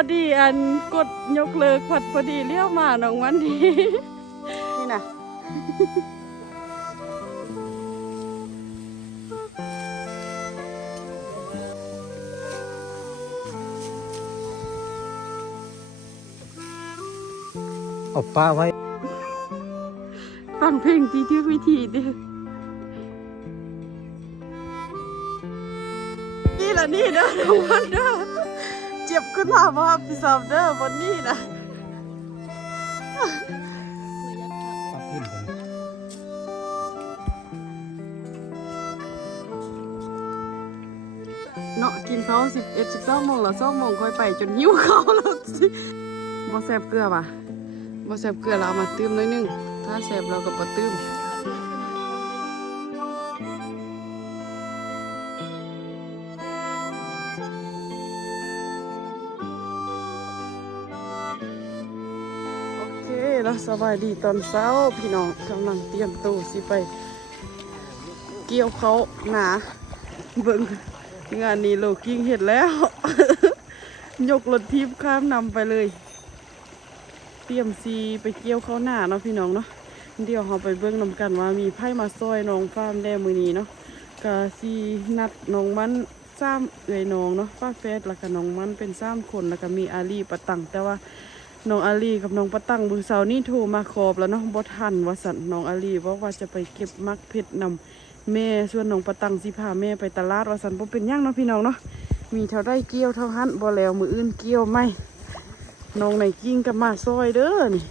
พอดีอันกดยกเลิกผัดพอดีเลี้ยวมาน้องวันดีนี่นะเอาป้าไว้ฟังเพลงที่ที่วิธีดินี่ละนี่เด้อน้องวันเด้อ เจ็บขึ้นมาว่าพี่สาวเด้อบนนี่นะปรับขึ้นไปเนาะกินเขาสิบเอ็ดสิบสองโมงแล้วสองโมงค่อยไปจนหิวเขาแล้วสิบ่แสบเกลือป่ะบ่แสบเกลือเราเอามาตื้มน้อยนึง ถ้าแสบเราก็บ่ตื้ม สบายดีตอนเช้าพี่น้องกำลังเตรียมตัวสิไป เกี่ยวเขาหนาเบิ่งงานนี้โลกิ้งเห็นแล้ว ยกรถทีบข้ามนำไปเลย เตรียมซีไปเกี่ยวเขาหนาเนาะพี่น้องเนาะเดี๋ยวเราไปเบิ่งนำกันว่ามีไพ่มาซอยน้องฟาร์มแด้มือนี้เนาะกะซีนัดน้องมันซ้ำเอ่ยน้องเนาะป้าเฟสแล้วก็น้องมันเป็นซ้ำคนแล้วก็มีอาลีประตังแต่ว่า น้องอาลีกับน้องปะตังบือเสานี่โทรมาขอบแล้วเนาะบ่ทันว่าสันน้องอาลีบอกว่าจะไปเก็บมักเพชรนำแม่ส่วนน้องปะตังสิพาแม่ไปตลาดว่าสันบ่เป็นหยังเนาะพี่น้องเนาะมีเท่าได้เกี่ยวเท่าหันบ่แล้วมืออื่นเกี่ยวไหมน้องในกิ้งกับมาซอยเด้อนี่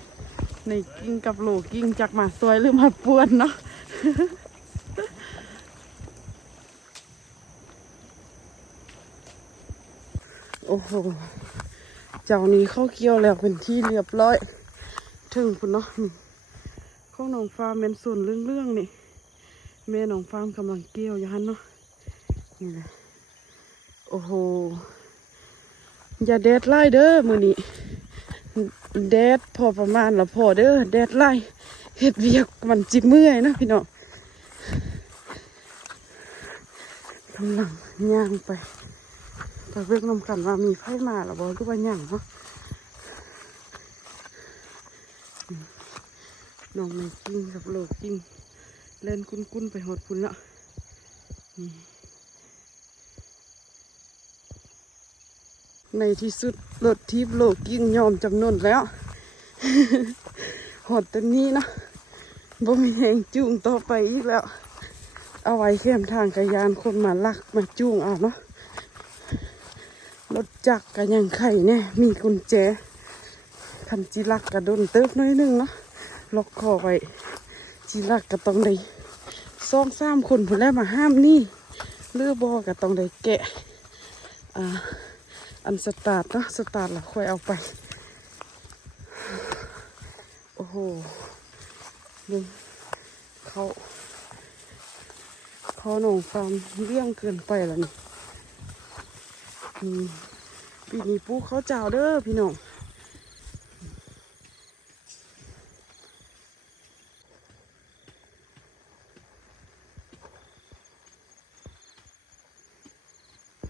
ในกิ้งกับโหลกิ้งจากมาซอยหรือมาป่วนเนาะโอ้โห เจ้านี้เข้าเกี่ยวแล้วเป็นที่เรียบร้อย ถึงพุ่เนาะนี่ข้องน้องฟาร์มเป็นส่วนเรื่องๆนี่ แม่น้องฟาร์มกำลังเกี่ยวอยู่ฮันเนาะนี่แหละโอ้โหอย่าแดดไล่เด้อมือนี้แดดพอประมาณละพอเด้อแดดไล่เฮ็ดเวียกมันจิเมื่อยนะพี่น้องกำลังย่างไป ไปเบิ่งนำกันว่ามีไฟมาหรือบ่หรือว่าหยังเนาะน้องในกิ้งกับโลกิ้งเล่นกุ้นๆไปหดพุ่นละนี่ในที่สุดรถทีบโลกกิ้งยอมจำนวนแล้ว หดตัวนี้เนาะบ่มีแหงจูงต่อไปอีกแล้ว เอาไว้เข้มทางกระยานคนมาลักมาจูงเอาเนาะ จักรกันยังไข่เนี่ยมีกุญแจคันจิลักกระโดนเติบน้อยหนึงเนาะล็อกคอไว้จิลักก็ต้องได้สองสามคนผู้แล้วมาห้ามนี่เลือบอก็ต้องได้แกะอ่าอันสตาร์ทเนาะสตาร์ทล้วค่อยเอาไป โอ้โหนี่เขาเขาหนองฟาร์มเลี้ยงเกินไปแล้วนี่อืม ปีนี้ปลูกข้าวเจ้าเด้อพี่น้อง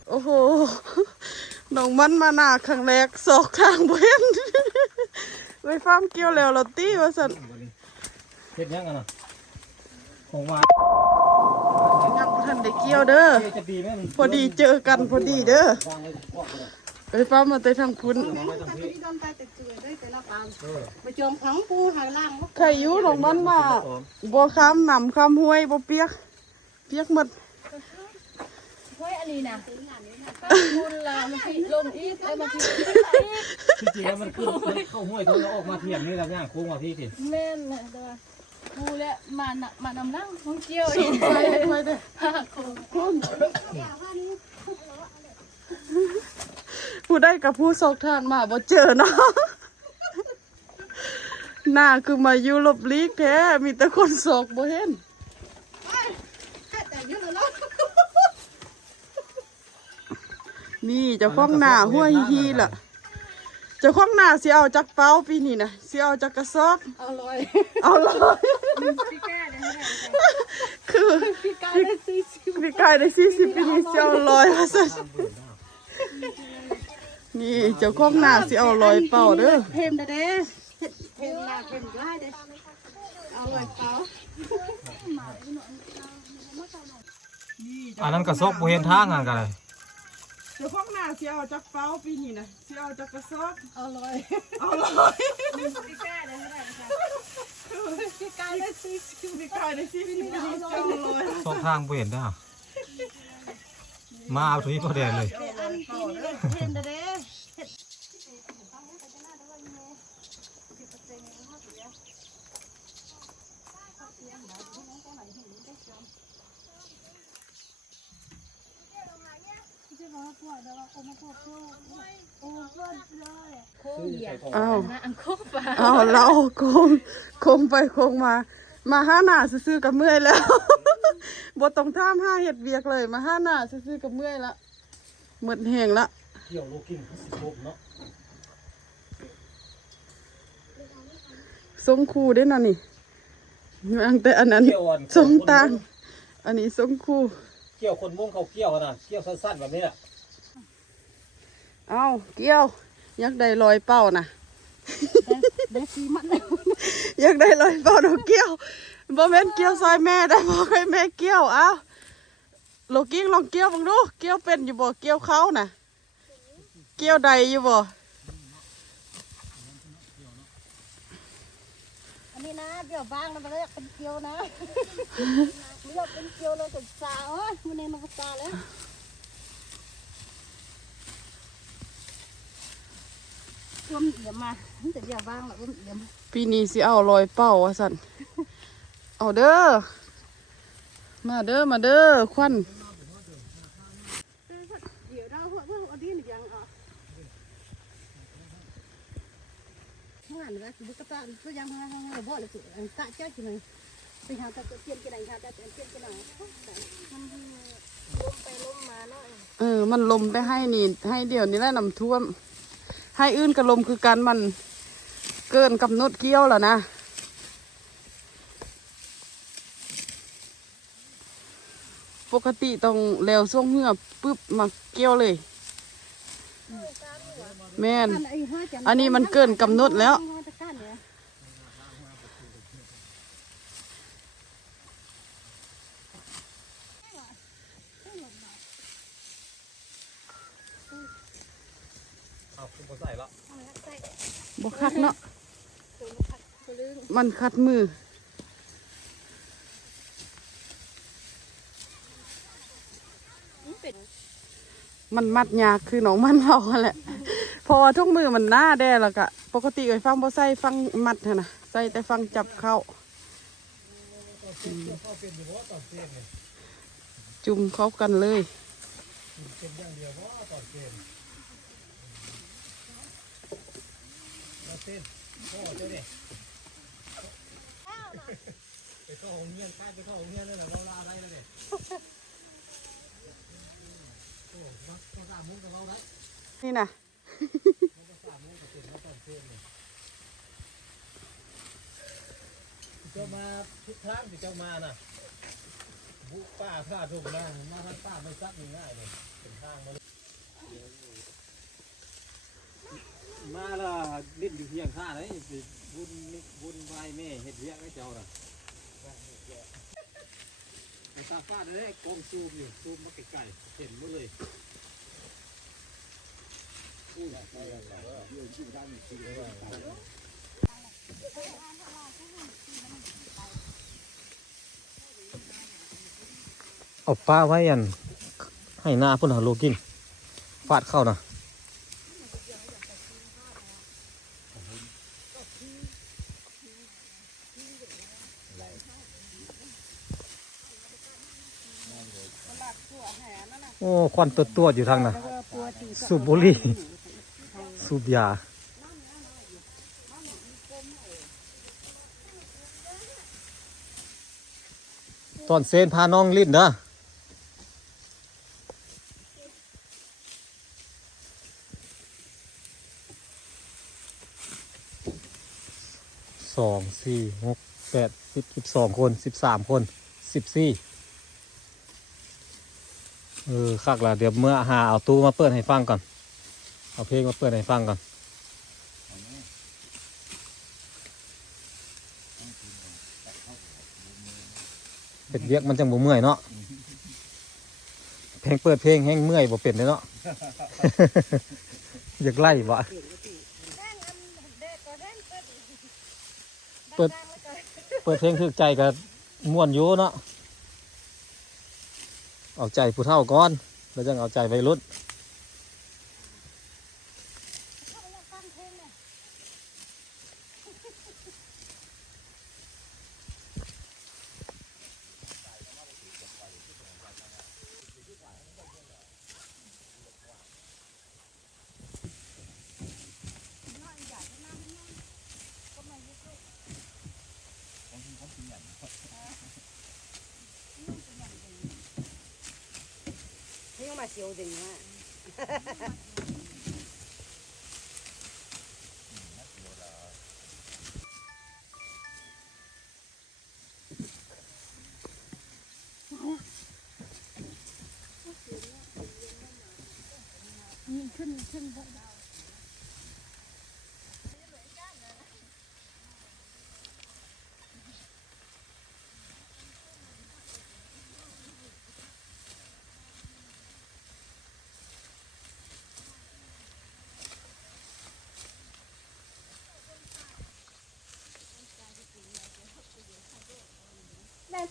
โอ้โหน้องมันมาหนาครั้งแรกสอกทางเว้นไปฟาร์มเกี่ยวแล้วเราตีว่าสันเฮ็ดยังกันนะของหวานยังบ่ทันได้เกี่ยวเด้อจะดีไหมมันพอดีเจอกันพอดีเด้อวาง ไว้กว้างเลยไปฟาร์มมาแต่ทางพุ้นวางไว้ตรงนี้ที่โดนไปแต่เจือได้แต่ละปามไปจมของปูหางล่างใครอยู่น้องมันมาบ่ข้ามหนำข้ามห้วยบ่เปียก เปียกหมดห้วยอันนี้นะก็คุณละมันพิลงอีกไอ้มันพิที่จริงแล้วมันขึ้นมันเข้าห้วยเขาแล้วออกมาเที่ยงนี่แล้วย่างโค้งมาพี่สิแม่นนะแต่ว่ากูและมานะมานำนั่งท่องเที่ยวเองไปไปเด้อพากู ผู้ได้กับผู้สอกทานมาบ่เจอเนาะหน้าคือมาอยู่หลบลีกแท้มีแต่คนสอกบ่เห็นแต่ยืดแล้วนี่เจ้าของหน้าห้วยฮีล่ะเจ้าของหน้าสิเอาจักเป้าปีนี้นะสิเอาจักกระสอบเอาลอยเอาเลยพี่แก้ได้ไหมคือพี่กายได้สี่สิบพี่กายได้สี่สิบปีนี้สิเอาร้อยว่าซั่ นนี่เจ้าของหน้าสิเอาลอยเป่าเด้อเพิ่มเด้อเด้เฮ็ดเพิ่มหน้าเพิ่มไล่เด้อเอาเลยเปล่าอันนั้นกระซอกบ่เห็นทางอันกันเลยเจ้าของหน้าสิเอาจักเป้าปีนี้นะสิเอาจักกระสอบเอาเลยเอาเลยพี่กายได้สิพี่กายได้สิพี่กายเอาเลยซอกทางบ่เห็นเด้อมาเอาถุยพอแดงเลยอันกินเลยเพิ่มเด้ อ้าวนะอังโคปลาอ้าวเราโคงโคงไปโคงมา มาห้าหน้าซื้อๆกับเมื่อยแล้วบ่ต้องท่ามห้าเห็ดเวียกเลย มาห้าหน้าซื้อๆกับเมื่อยละหมดแหงละเกี่ยวโลกินสิครบเนาะทรงคู่ได้น่ะนี่อังแต่อันนั้นเกี่ยวอันทรงต่างอันนี้ทรงคู่เกี่ยวคนม่วงเขาเกี่ยวกันน่ะเกี่ยวสั้นๆแบบนี้แหละ เอาเกี้ยวอยากได้ลอยเป้านะเด้อสีมันอยากได้ลอยเป้าดอกเกี้ยวบ่แม่นเกี้ยวซอยแม่ได้บ่ให้แม่เกี้ยวเอาโลกิ้งลองเกี้ยวบังดูเกี้ยวเป็นอยู่บ่เกี้ยวเขาน่ะ เกี้ยวใดอยู่บ่อันนี้นะเดี๋ยวบางนะมันเรียกเป็นเกียวนะเรียกเป็นเกียวเลยเป็นสาวมันเองมันก็ตาแล้ว รวมเอี่ยมมาแต่เดี๋ยวบางละรวมเอี่ยมปีนี้สิเอาลอยเป้าว่าซั่นเอาเด้อ มาเด้อ มาเด้อ ควันเดี๋ยวเราหัวว่าอันนี้นี่ยังอะงานว่าสิบุกตาก็ยังงานงานบ่เลยสิอันตะเจ้าสิมันไปหาตะเตียนกันไหนหาตะเตียนกันไหนมันลมไปลมมาเนาะเออ มันลมไปให้นี่ ให้เดี๋ยวนี้แหละน้ำท่วม ให้อื่นกระลมคือการมันเกินกำหนดเกี้ยวแล้วนะ ปกติต้องแล้วช่วงเหือปึ๊บมาเกี้ยวเลย แม่น อันนี้มันเกินกำหนดแล้ว เอาคุณบ่ใส่ละ บกคัดเนาะมันคัดมือ มันมัดยากคือหนองมันเราหั่นแหละเพราะว่าทุกมือมันหน้าแด้แล้วก็ปกติไอ้ฟังบ่ใส่ฟังมัดหั่นนะใส่แต่ฟังจับเข้า จุ่มเข้ากันเลย ไปเข้าโรงเรียนใกล้ไปเข้าโรงเรียนเลยนะเราลาอะไรแล้วเนี่ยโอ้มาภาษามุ้งกับเราได้นี่นะเจ้ามาทุกครั้งที่เจ้ามาน่ะบุกป้าพลาดทุกนะมาทางป้าไม่ซักง่ายๆเลยเป็นทางมาเลย มาละดิ้นอยู่เพียงข้าเลยสิบุญบุญไหวแม่เฮ็ดเรียกให้เจ้าน่ะไปตาฟาดเลยกองซูมอยู่ซูมมาไกลๆเห็นหมดเลยเอาป้าไว้ยันให้หน้าพุ่นหาโลกินฟาดเข้านะ ควันตัวตัวอยู่ทางน่ะสูบบุหรี่สูบยาตอนเซนพาน้องลิ้นเด้อสองสี่หกแปดสิบสิบสองคนสิบสามคนสิบสี่ เออคักละเดี๋ยวเมื่อหาเอาตู้มาเปิดให้ฟังก่อน เอาเพลงมาเปิดให้ฟังก่อนเป็ดเวียกมันจังบ่เมื่อยเนาะเพลงเปิดเพลงแห้งเมื่อยบ่เป็นเลยเนาะอยากไล่บ่เปิดเปิดเพลงถึกใจกับม่วนอยู่เนาะ เอาใจผู้เฒ่าก่อนแล้วจังเอาใจวัยรุ่น นี่มา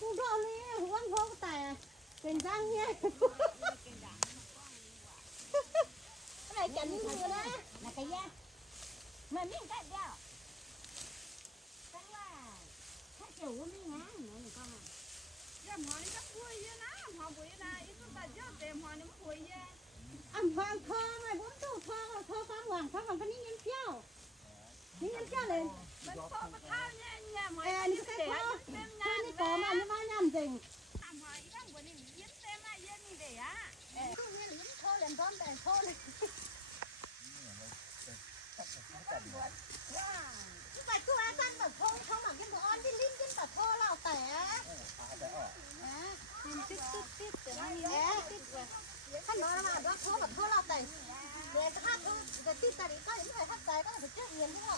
ผู้รอดเลยหัวหัวแต่เป็นร่างเนี่ยอะไรกันนี่มือนะนักแย่มันไม่กัดเดียวแต่ว่าถ้าเกี่ยวว่าไม่งานเนี่ยก็อันพางทองเลยผมตู้ทองเราทองฟังหวังฟังหวังคนนี้เงินเที่ยวนี่เงินเที่ยวเลยเออนี่ก็แค่พอคือนี่ต่อมานี่มาย่ำจริงแต่กูอาสั้นแบบโทเขาหมักยังบอก อ้อนที่ลิ้นยังแบบโทเราแต่ติดติดติดแต่ไม่มีติดขั้นนอยมาว่าโทแบบโทเราแต่เดี๋ยวถ้าโทจะติดแต่ก็ยังไม่ถ้าแต่ก็จะเชื่อเอียนที่ว่า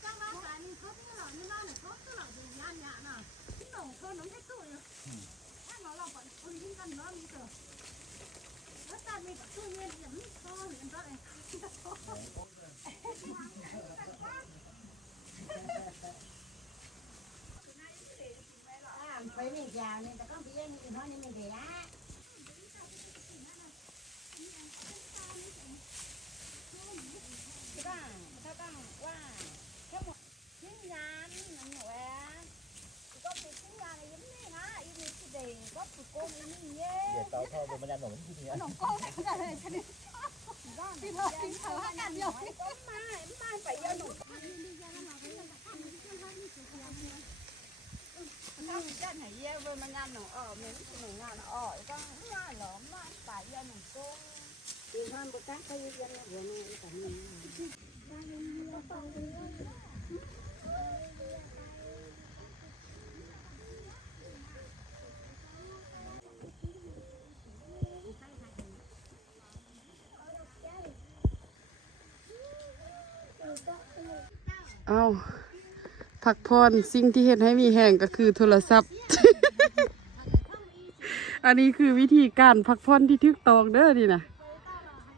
ไปไม่ยาวเนี่ยแต่ก็เบี้ยนี่เพราะนี่ไม่ได้ละบ้างถ้าบ้างว่าแค่หมดชิ้นยานนั่นหนูแอะก็เป็นชิ้นยานอะไรยังไม่นะอีนี่ที่เด็กก็ฝึกโกงอีนี่เย่ เดี๋ยวเตาทอดบนมันยันหนมที่นี่ หนองโกงอะไรกันเนี่ยพี่พ่อพี่เขาว่ากันอยู่ก็มามาไปเยอะหนู nó chân này ye với mà nhăn nó ở mình cũng mình nhăn nó ở con nhăn nó mà phải ye nó cô คือท่านบุตรเขาอยู่ยังหัวนี่แต่นี่เอาพักพรสิ่งที่เห็นให้มีแห่งก็คือโทรศัพท์ อันนี้คือวิธีการพักผ่อนที่ถูกตองเด้อนี่นะ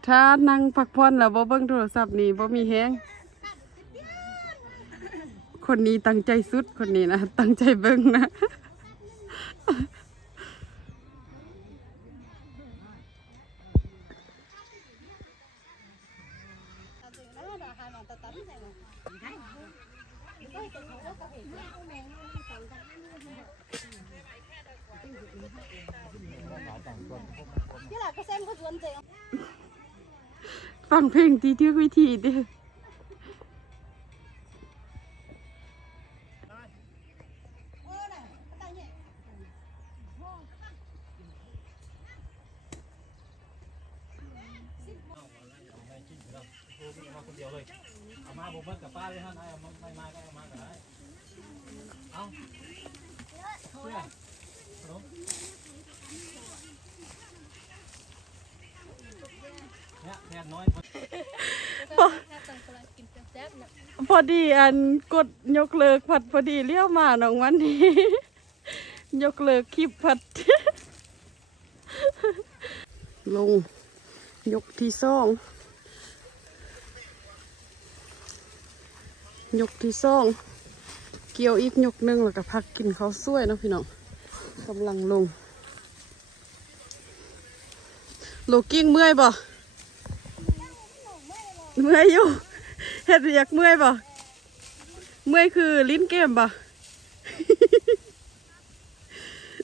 ถ้านั่งพักผ่อนแล้วบ่เบิ่งโทรศัพท์นี่บ่มีแฮงคนนี้ตั้งใจสุดคนนี้นะ ตั้งใจเบิ่งนะ ที่หลักก็เส้นก็ชวนเจงฟังเพลงที่ถูกวิธีดิ พอดีอันกดยกเลิกผัดพอดีเลี้ยวมาน้องวันนี้ ยกเลิกคลิปผัด ลง ยกที่สองยกที่สองเกี่ยวอีกยกหนึ่งแล้วก็พักกินข้าวสวยนะพี่น้องกำลังลง โลกิ้งเมื่อยบ่ เมื่อยอยู่เฮ็ดอยากเมื่อยบ่เมื่อยคือลิ้นเกมบ่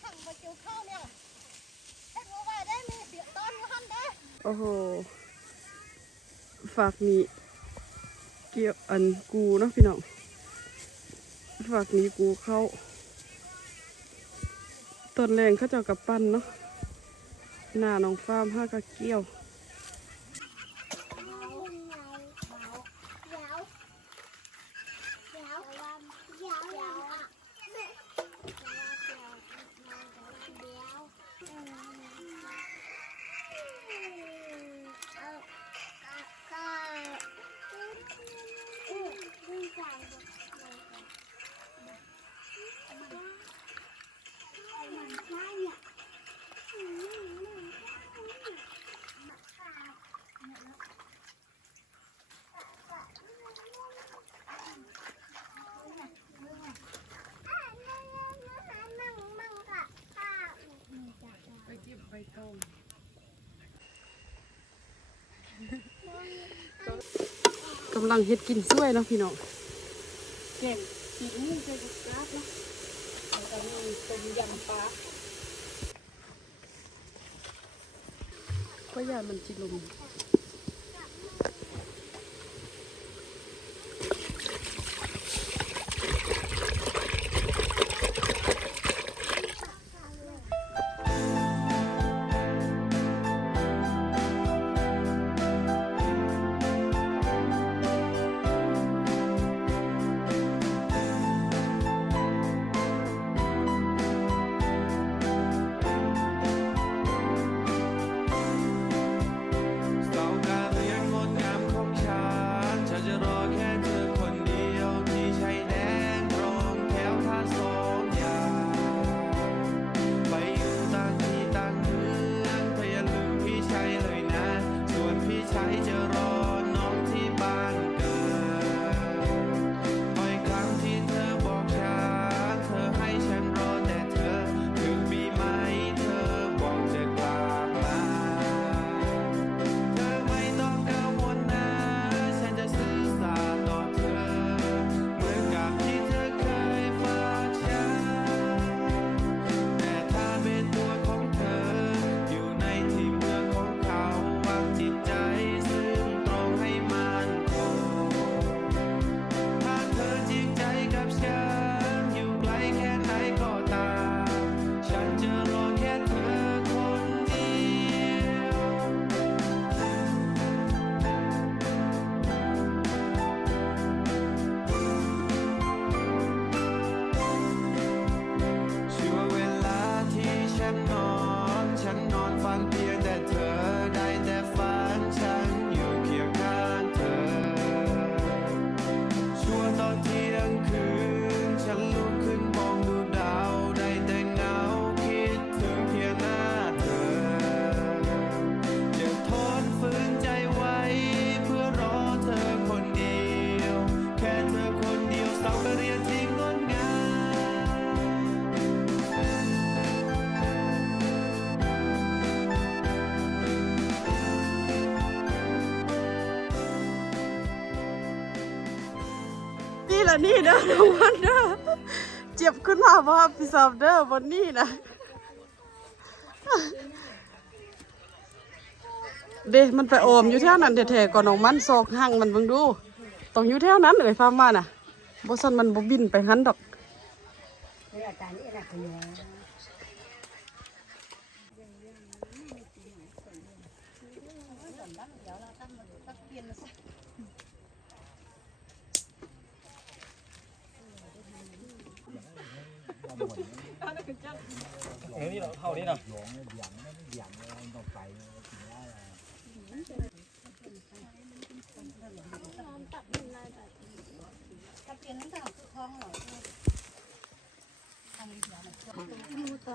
ทางมาเกี่ยวข้าโอ้โหฝากนี้เกี่ยวอันกูเนาะพี่น้องฝากนี้กูเข้าต้นแรงเขาเจ้ากับปั้นเนาะหน้าน้องฟาร์มห้ากะเกี่ยวำลังเฮ็ดกินช่วยเนาะพี่น้องแกงกินนี่ใส่กับกราบนะแล้วก็มีต้มยำปลาก็ยามันจิลม นี่แหละนี่เด้อน้องวันเด้อเจ็บขึ้นมาเพราะว่พี่สอบเด้อบนนี่นะเด้มันไปโอมอยู่แถวนั้นแท้ๆก่อนน้องมันซอกหั่งมันเบิ่งดูต้องอยู่แถวนั้นเลยฟามมาน่ะบ่ซั่นมันบ่บินไปหันดอกเนี่เราเท่านี้เนาะ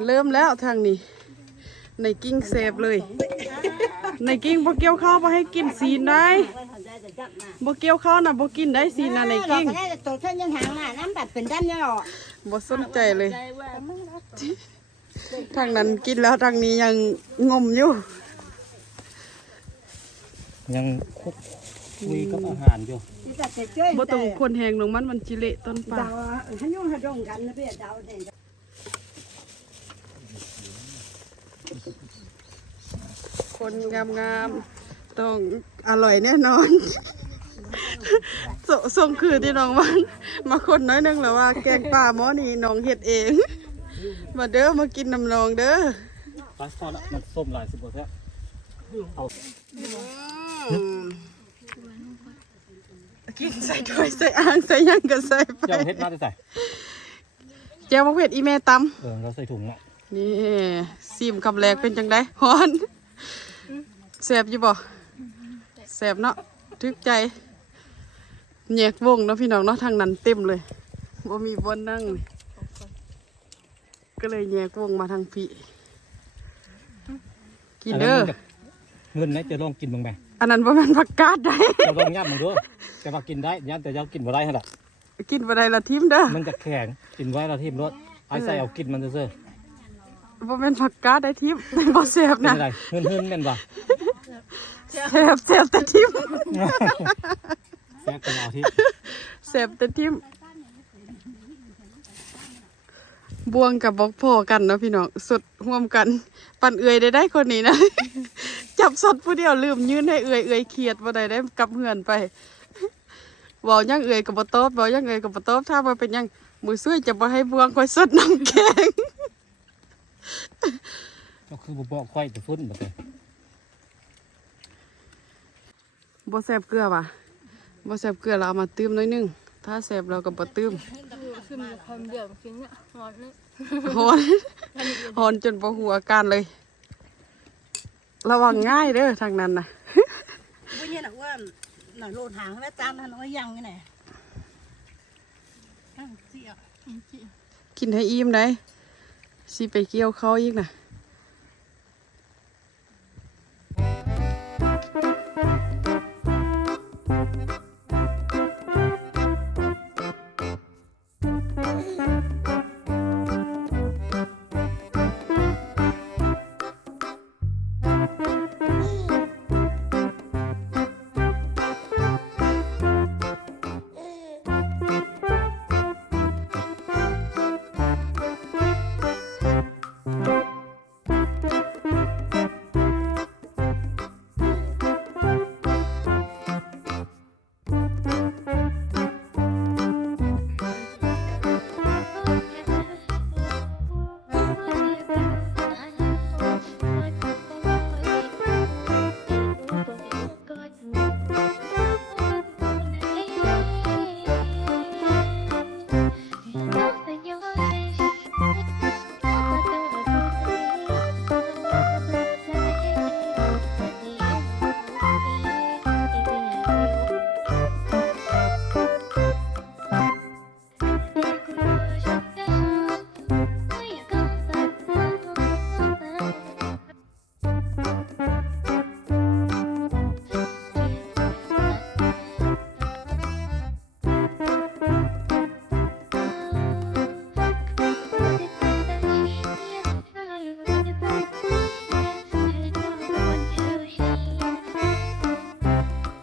เริ่มแล้วทางนี้ ในกิ้งเซฟเลย ในกิ้งบ่เกี่ยวข้าวบ่ให้กินซีนได้บ่เกี่ยวข้าวน่ะบ่กินได้ซีนน่ะในกิ้งเราก็ได้ตัวท่านยังหางน่ะน้ำแบบเป็นด้านยังหรอ บ่สนใจเลย ทางนั้นกินแล้วทางนี้ยังงมอยู่ ยังคุกคุยกับอาหารอยู่ที่จะเจ็บช่วยบ่ต้องคนแหงลงมันมันจิเละต้นป่าดาวหันยุ่งหันดงกันนะพี่ดาวเนี่ยคนงามๆต้องอร่อยแน่นอน สส่งคือที่น้องมันมาคนน้อยหนึงแล้วว่า แกงป่าหมอนี่น้องเฮ็ดเอง มาเด้อมากินน้ำนองเด้อปลาทอดมันส้มหลายสิบกว่าแล้วเอากินใส่ถ้วยใส่อ่างใส่หยังก็ใส่ไปเจ้าเฮ็ดมาได้ใส่แจ้วมะเผ็ดอีแม่ตำเออเราใส่ถุงอะนี่ซิมคำแรกเป็นจังไดฮ้อนแซ่บอยู่บ่แซ่บเนาะทึกใจ แยกวงเนาะพี่น้องเนาะทางนั้นเต็มเลยบ่มีบนนั่งเลยก็เลยแยกวงมาทางพี่กินเด้อเงินไหนจะลองกินบ้างไหมอันนั้นบ่แม่นผักกาดได้จะลองย่ำมึงดูแต่ว่ากินได้ย่ำแต่เจ้ากินบ่ได้ขนาดกินบ่ได้ละทิมเด้อมันจะแข็งกินไว้เราทิมรสไอ้ใส่เอากินมันเซื่อบ่แม่นผักกาดได้ทิมบ่แซ่บๆเป็นนะอะไรเงินเงินแม่นบ่แซ่บแซ่บแต่ทิม แซ่บกันเอาที่แซ่บแต่ทิมบวงกับบอกพ่อกันเนาะพี่น้องสดร่วมกัน ปั่นเอื่อยได้ได้คนนี้นะ จับสดผู้เดียวลืมยืนให้เอื่อยเอื่อยเครียดบ่ได้ได้กลับเหือนไปเว้ายังเอื่อยกับบ่ตอบเว้ายังเอื่อยกับบ่ตอบถ้ามาเป็นหยังมือซื้อจะบ่ให้บวงคอยสดน้ำแข็งก็คือบ่บอกค่อยจะฟุ้นบ่เลยบ่แซ่บเกลือว่ะ บ่แซ่บเกลือเราเอามาตื้มหน้อยหนึง ถ้าแซ่บเราก็บ่ตื้มคือมีคนเดียวกินเนี่ยหมดนี่ฮอนฮอนจนบ่หูอาการเลย ระวังง่ายเด้อทางนั้นนะไม่ใช่หรอกว่าหน่อยโลดหางแล้วจานหันว่ายังไงเนี่ยเสียกินให้อิ่มได้สิไปเกี่ยวเขาอีกนะ